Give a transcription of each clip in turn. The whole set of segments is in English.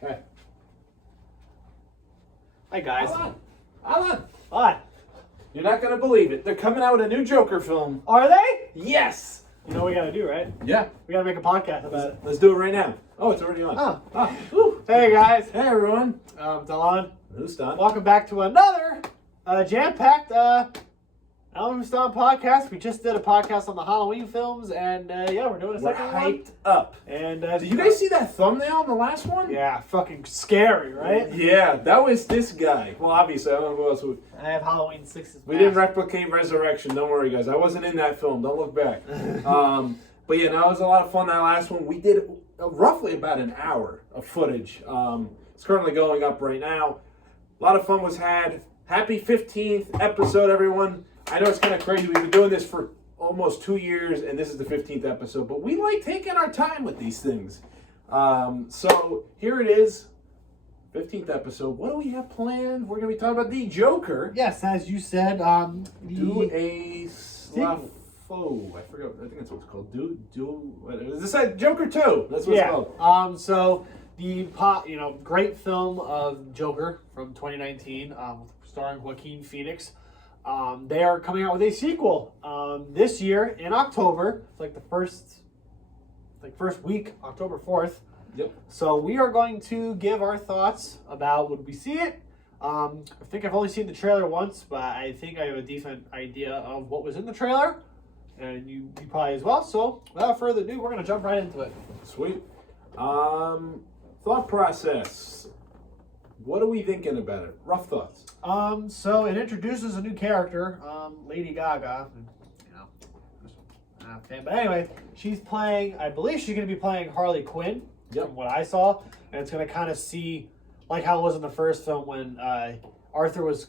Hey. Hi, guys. Allan. Hi. You're not going to believe it. They're coming out with a new Joker film. Are they? Yes. You know what we got to do, right? Yeah. We got to make a podcast about it. Let's do it right now. Oh, it's already on. Oh. Hey, guys. Hey, everyone. It's Allan. Who's done? Welcome back to another jam-packed Allan&HoostanProgram podcast. We just did a podcast on the Halloween films, and we're doing a second one. Hyped up. And did you guys see that thumbnail on the last one? Yeah, fucking scary, right? Yeah, that was this guy. Well, obviously, I don't know who else would. I have Halloween 6's We didn't replicate Resurrection. Don't worry, guys. I wasn't in that film. Don't look back. But yeah, no, it was a lot of fun. That last one, we did roughly about an hour of footage. It's currently going up right now. A lot of fun was had. Happy 15th episode, everyone. I know it's kind of crazy. We've been doing this for almost 2 years, and this is the 15th episode. But we like taking our time with these things. So here it is, 15th episode. What do we have planned? We're going to be talking about the Joker. Yes, as you said, Do a Slafo. I forgot. I think that's what it's called. Is this like Joker 2? That's what it's called. So the great film of Joker from 2019, starring Joaquin Phoenix. They are coming out with a sequel this year in October. It's like the first week, October 4th. Yep. So we are going to give our thoughts about when we see it. I think I've only seen the trailer once, but I think I have a decent idea of what was in the trailer. And you probably as well. So without further ado, we're going to jump right into it. Sweet. Thought process. What are we thinking about it? Rough thoughts. So it introduces a new character, Lady Gaga. Not a fan, but anyway, I believe she's going to be playing Harley Quinn. Yep. From what I saw, and it's going to kind of see like how it was in the first film when Arthur was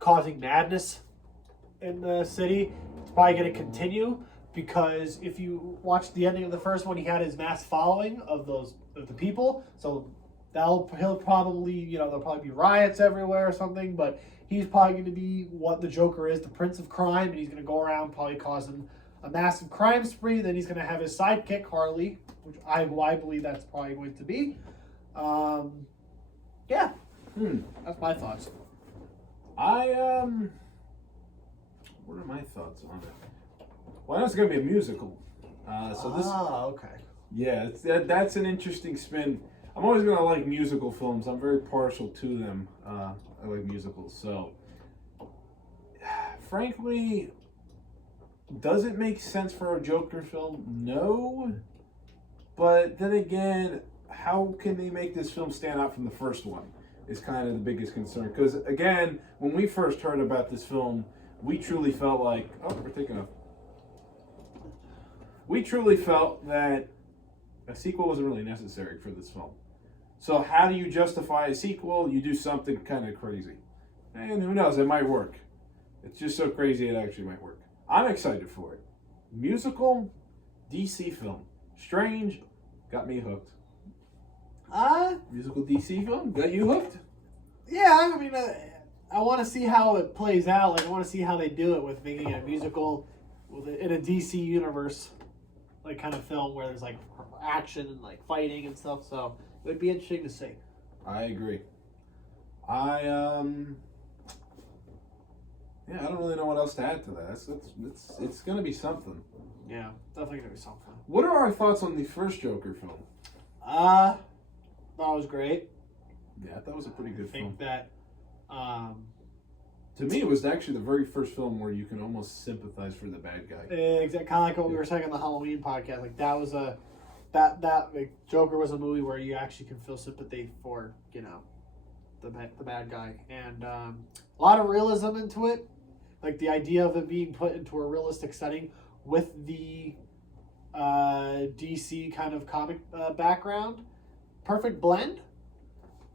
causing madness in the city. It's probably going to continue because if you watch the ending of the first one, he had his mass following of the people. So he'll probably, there'll probably be riots everywhere or something, but he's probably going to be what the Joker is, the Prince of Crime, and he's going to go around probably causing a massive crime spree. Then he's going to have his sidekick, Harley, which I believe that's probably going to be. That's my thoughts. What are my thoughts on it? Well, I know it's going to be a musical. Okay. Yeah, that's an interesting spin. I'm always going to like musical films. I'm very partial to them. I like musicals. So, frankly, does it make sense for a Joker film? No. But then again, how can they make this film stand out from the first one is kind of the biggest concern. Because, again, when we first heard about this film, we truly felt like... Oh, we're taking off. We truly felt that a sequel wasn't really necessary for this film. So how do you justify a sequel? You do something kind of crazy. And who knows, it might work. It's just so crazy it actually might work. I'm excited for it. Musical, DC film. Strange, got me hooked. Musical DC film, got you hooked? Yeah, I mean, I want to see how it plays out. Like, I want to see how they do it with making a musical in a DC universe, like, kind of film where there's, like, action and, like, fighting and stuff. So it would be interesting to see. I agree. I don't really know what else to add to that. It's going to be something. Yeah, definitely going to be something. What are our thoughts on the first Joker film? Thought it was great. Yeah, I thought it was a pretty good film. I think that, to me, it was actually the very first film where you can almost sympathize for the bad guy. Exactly, kind of like what we were saying on the Halloween podcast. Like, that was like, Joker was a movie where you actually can feel sympathy for, the bad guy. And a lot of realism into it. Like, the idea of it being put into a realistic setting with the DC kind of comic background. Perfect blend.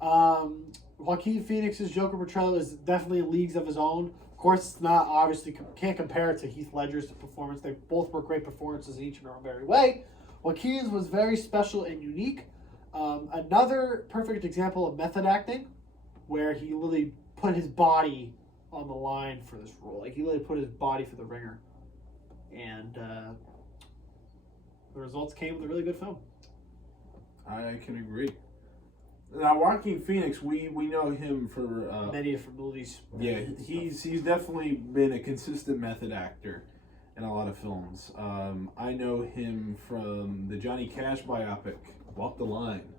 Joaquin Phoenix's Joker portrayal is definitely in leagues of his own. Of course, it's not obviously can't compare it to Heath Ledger's performance. They both were great performances in each and their own very way. Joaquin's was very special and unique. Another perfect example of method acting, where he literally put his body on the line for this role. Like, he literally put his body for the ringer. And the results came with a really good film. I can agree. Now Joaquin Phoenix, we know him for Many different movies. yeah, he's definitely been a consistent method actor in a lot of films. I know him from the Johnny Cash biopic, Walk the Line,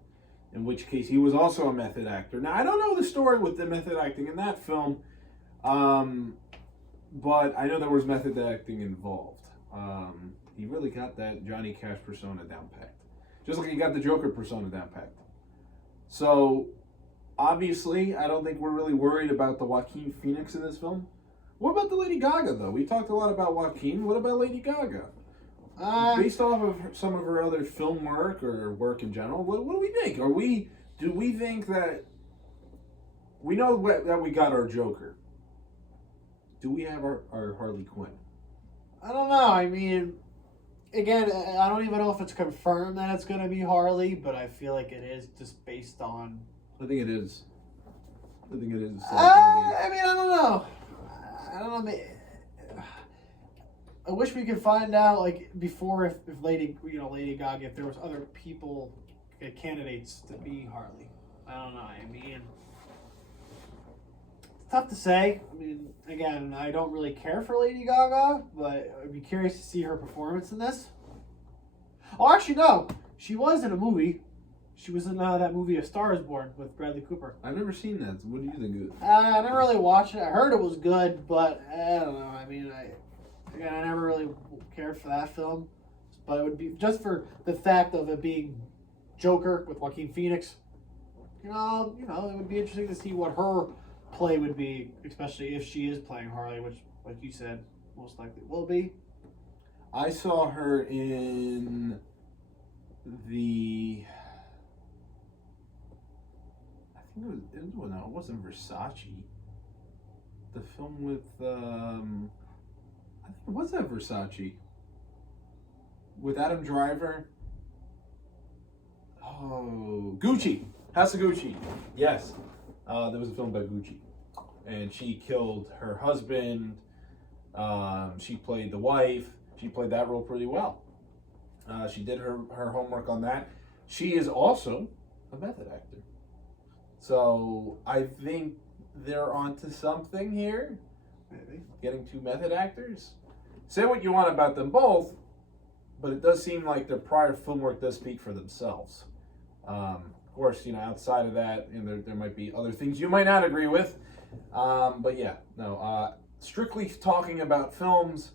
in which case he was also a method actor. Now I don't know the story with the method acting in that film, but I know there was method acting involved. He really got that Johnny Cash persona down packed, just like he got the Joker persona down packed. So, obviously, I don't think we're really worried about the Joaquin Phoenix in this film. What about the Lady Gaga, though? We talked a lot about Joaquin. What about Lady Gaga? Based off of some of her other film work or work in general, what do we think? Do we think that we know that we got our Joker? Do we have our Harley Quinn? I don't know. I mean, again, I don't even know if it's confirmed that it's going to be Harley, but I feel like it is just based on. I think it is. I think it is. I mean, I don't know. I don't know. I wish we could find out, like, before if Lady Gaga, if there was other people, candidates to be Harley. I don't know. I mean, it's tough to say. I mean, again, I don't really care for Lady Gaga, but I'd be curious to see her performance in this. Oh, actually, no. She was in a movie. She was in that movie A Star Is Born with Bradley Cooper. I've never seen that. What do you think of it? I never really watched it. I heard it was good, but I don't know. I mean, I never really cared for that film. But it would be just for the fact of it being Joker with Joaquin Phoenix. It would be interesting to see what her play would be, especially if she is playing Harley, which, like you said, most likely will be. I saw her in the. It wasn't Versace. The film with I think it was that Versace with Adam Driver. Oh, Gucci, House of Gucci. Yes, there was a film about Gucci, and she killed her husband. She played the wife. She played that role pretty well. She did her homework on that. She is also a method actor. So I think they're onto something here. Maybe. Getting two method actors. Say what you want about them both, but it does seem like their prior film work does speak for themselves. Of course, outside of that, there might be other things you might not agree with. But yeah, no. Strictly talking about films,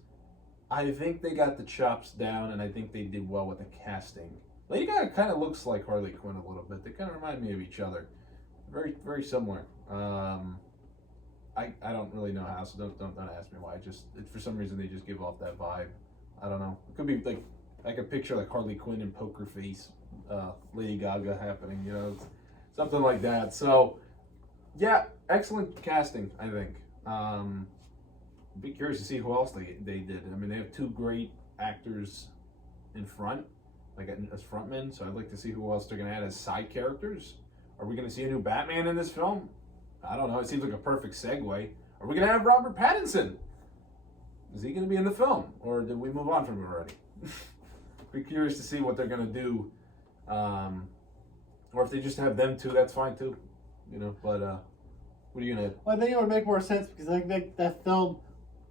I think they got the chops down, and I think they did well with the casting. Lady Gaga kind of looks like Harley Quinn a little bit. They kind of remind me of each other. Very, very similar. I don't really know how, so don't ask me why. For some reason they just give off that vibe. I don't know. It could be like I could picture like Harley Quinn in Poker Face, Lady Gaga happening. Something like that. So yeah, excellent casting. I think. Be curious to see who else they did. I mean, they have two great actors in front, like as frontmen. So I'd like to see who else they're gonna add as side characters. Are we going to see a new Batman in this film? I don't know. It seems like a perfect segue. Are we going to have Robert Pattinson? Is he going to be in the film? Or did we move on from him already? Be curious to see what they're going to do. Or if they just have them two, that's fine too. But what are you going to... Well, I think it would make more sense because I think that film,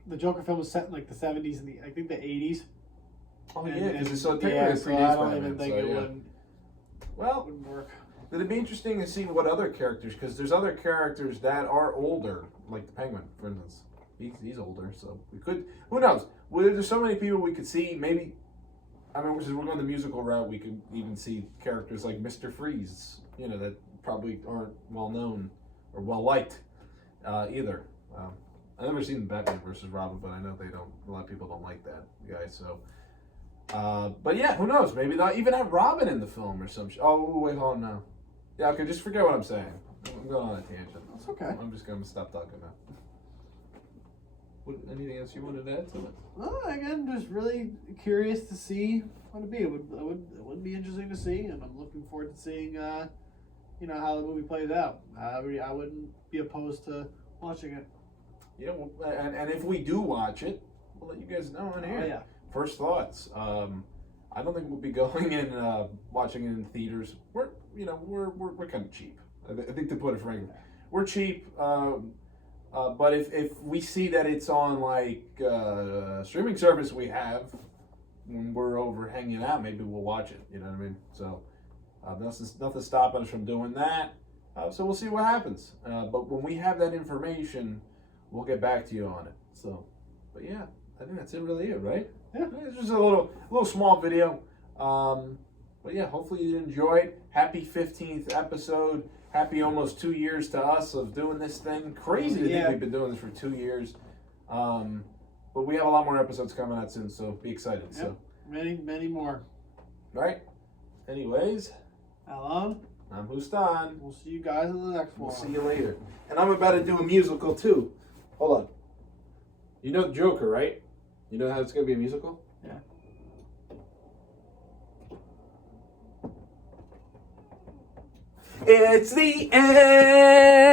the Joker film, was set in like the 70s and I think the 80s. Oh, yeah, because it's so technically I don't even think it wouldn't work. It'd be interesting to see what other characters, because there's other characters that are older, like the Penguin, for instance. He's older, so we could. Who knows? There's so many people we could see. Maybe, since we're going the musical route, we could even see characters like Mr. Freeze. That probably aren't well known or well liked either. I've never seen Batman versus Robin, but I know they don't. A lot of people don't like that guy. So. But yeah, who knows? Maybe they'll even have Robin in the film or some shit. Oh, wait, hold on now. Yeah, okay, just forget what I'm saying. I'm going on a tangent. That's okay. I'm just going to stop talking now. Anything else you wanted to add to it? Well, again, just really curious to see what it'd be. It would be interesting to see, and I'm looking forward to seeing, how the movie plays out. I wouldn't be opposed to watching it. Yeah, well, and if we do watch it, we'll let you guys know on air. Oh, yeah. First thoughts. I don't think we'll be going and watching it in theaters. we're kind of cheap. I think to put it frankly, we're cheap. But if we see that it's on like streaming service we have when we're over hanging out, maybe we'll watch it. You know what I mean? So nothing stopping us from doing that. So we'll see what happens. But when we have that information, we'll get back to you on it. So, but yeah, I think that's really it, right? Yeah. It's just a little small video. But yeah, hopefully you enjoyed. Happy 15th episode. Happy almost 2 years to us of doing this thing. Crazy to think we've been doing this for 2 years. But we have a lot more episodes coming out soon, so be excited. Yep. So Many more. Right? Anyways, Allan, I'm Houstan. we'll see you guys in the next one. We'll see you later. And I'm about to do a musical too. Hold on. You know the DoCtor, right? You know how it's going to be a musical? Yeah. It's the end.